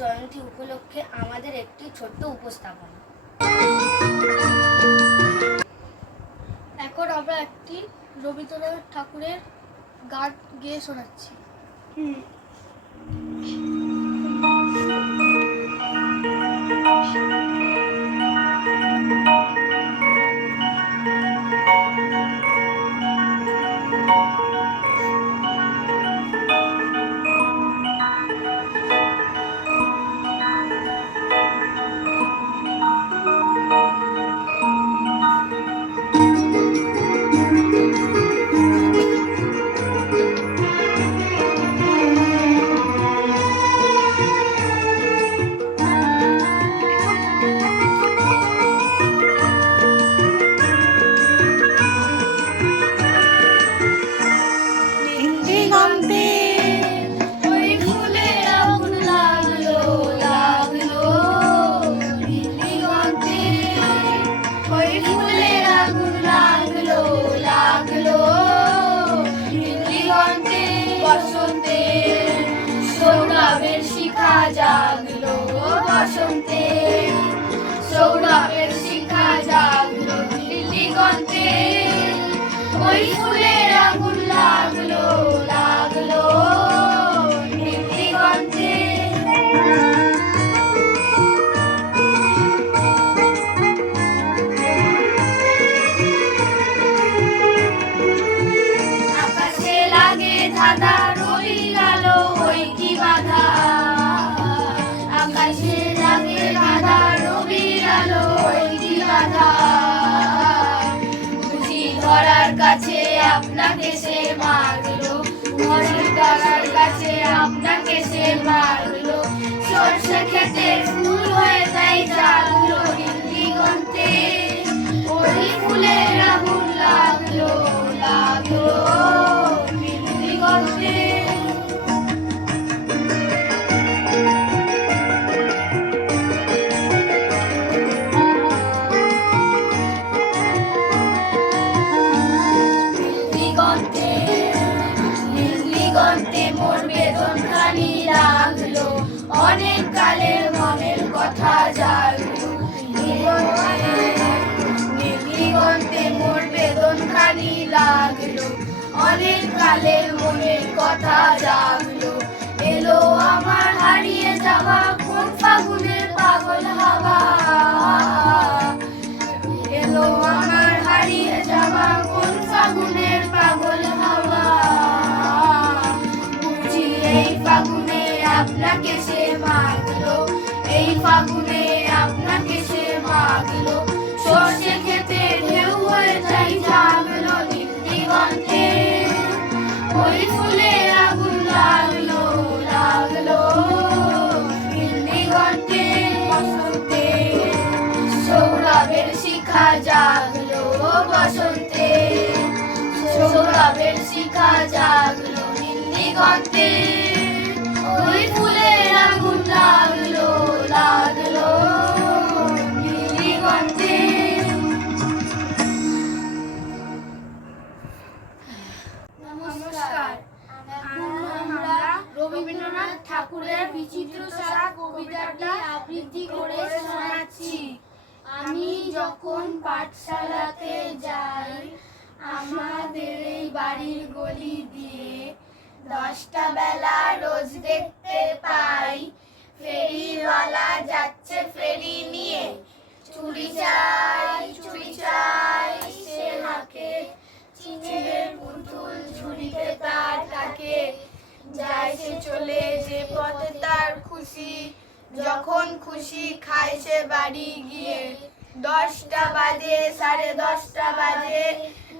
জয়ন্তী উপলক্ষে আমাদের একটি ছোট্ট উপস্থাপনা। এখন আমরা একটি রবীন্দ্রনাথ ঠাকুরের গান গেয়ে শোনাচ্ছি। দিগন্তে বসন্তে সৌরভের শিখা জাগলো দিগন্তে ওই সে মারলো মরুর তলার কাছে আপনাকে সে মারলো সর্ষে খেতে ফুল হয়ে তাই জাগলো। মোর বেদন খানি লাগল অনেক কালের মনের কথা জাগলো। দিগন্তে মোর বেদন খানি লাগল। অনেক কালের মনের কথা জাগলো। এলো আমার হারিয়ে যাওয়া সৌরভের শিখা জাগলো দিগন্তে ওই ফুলের আগুন লাগল লাগল নমস্কার আমরা রবীন্দ্রনাথ ঠাকুরের বিচিত্র সারা কবিতাটি আবৃত্তি করে শোনাচ্ছি। আমি যখন পাঠশালাতে যাই আমাদের এই বাড়ির গলি দিয়ে দশটা বেলা রোজ দেখতে পাই। ফেরিওয়ালা যাচ্ছে ফেরি নিয়ে। চুরি চাই চুরি চাই, সে হাঁকে। চিনের পুতুল ঝুড়িতে তার তাকে যায় সে চলে যে পথে তার খুশি। যখন খুশি খায় সে বাড়ি গিয়ে। দশটা বাজে, সাড়ে দশটা বাজে।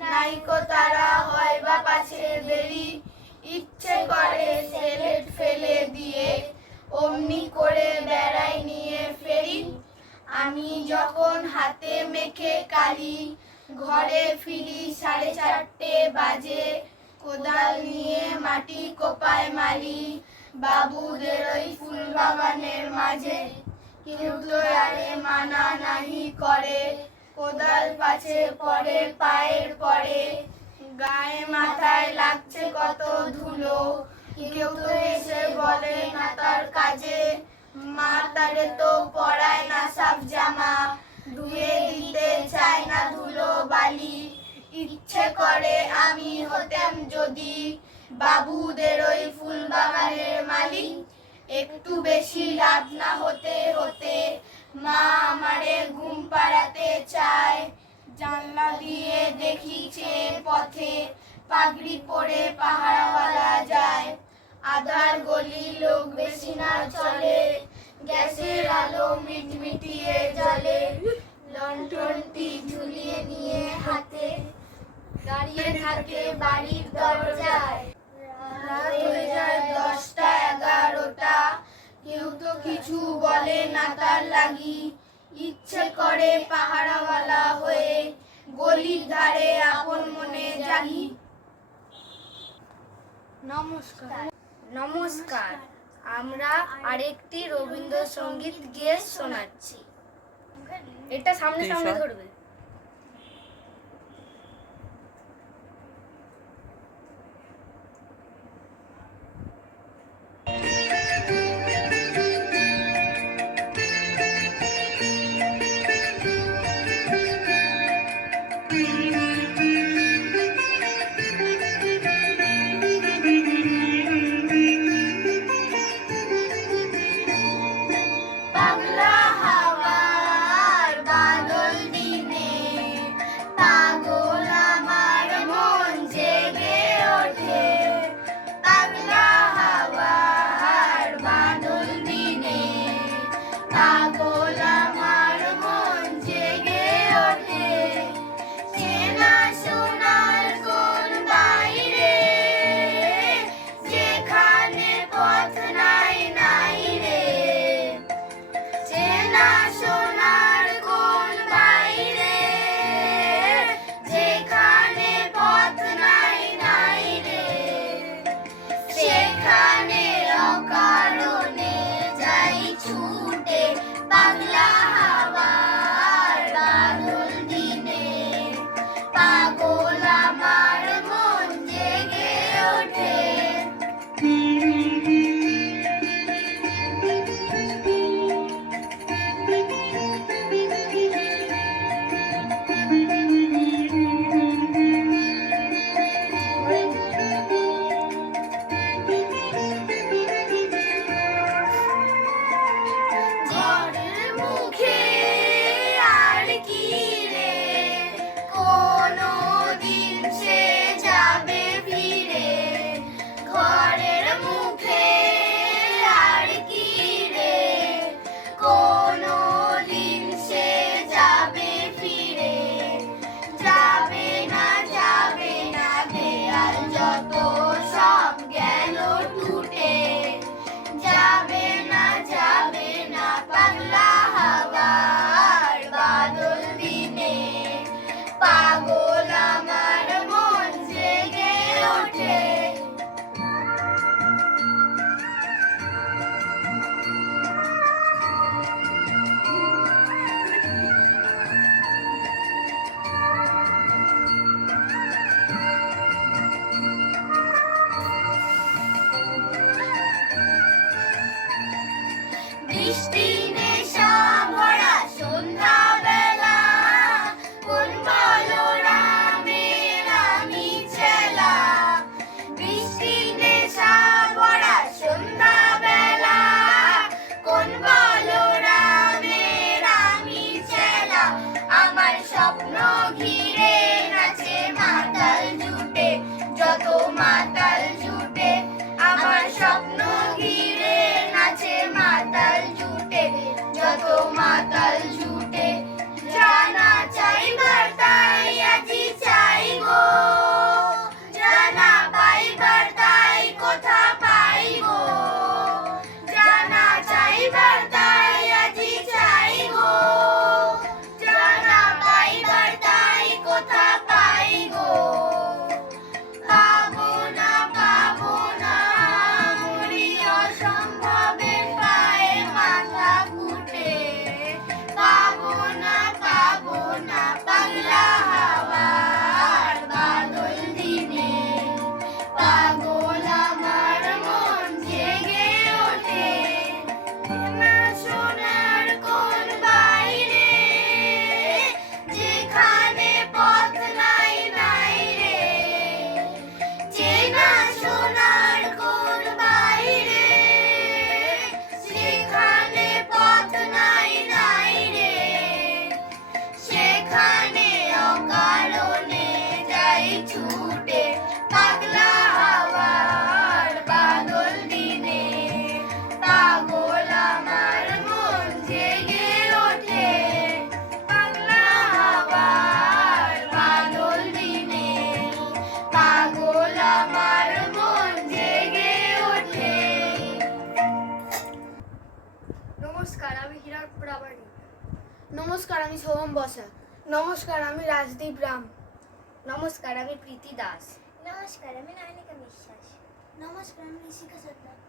নাইকো তারা হয় বা পাছে দেরি। ইচ্ছে করে সেলেট ফেলে দিয়ে, অমনি করে বেড়াই নিয়ে ফেরি। আমি যখন হাতে মেখে কালি, ঘরে ফিরি সাড়ে চারটে বাজে। কোদাল নিয়ে মাটি কোপায় মালি বাবুদের ওই ফুল বাগানের মাঝে। কেউ তো আরে মানা নাহি করে। কোদাল পাছে, পরে পায়ের পরে। গায়ে মাথায় লাগছে কত ধুলো। কেউ তো এসে বলে, না তার কাজে। মা তারে তো পড়ায় না সব জামা। ধুয়ে দিতে চায় না ধুলো বালি। ইচ্ছে করে আমি হতাম যদি বাবুদের ওই ফুল বাগানের মালিক। একটু বেশি লাভ না হতে হতে মা আমারে ঘুম পাড়াতে চায়। জানলা দিয়ে দেখিছে পথে পাগড়ি পরে পাহারাওয়ালা যায়। আধার গলি লোক বেশি না চলে, গ্যাসের আলো মিটমিটিয়ে জ্বলে। লন্ঠনটি ঝুলিয়ে নিয়ে হাতে দাঁড়িয়ে থাকে বাড়ির দরজায়। রাত হয়ে যায় দশটা এগারোটা। কেউ তো কিছু বলে না তার লাগি। ইচ্ছে করে পাহারাওয়ালা হয়ে গলির ধারে আপন মনে জাগি। নমস্কার। নমস্কার। আমরা আরেকটি রবীন্দ্রসঙ্গীত গিয়ে শোনাচ্ছি। এটা সামনে সামনে ধরবে। নমস্কার আমি সোহম বসা। নমস্কার আমি রাজদীপ রাম। নমস্কার আমি প্রীতি দাস। নমস্কার আমি নায়নিকা বিশ্বাস। নমস্কার আমি ঋষিকা সর্দার।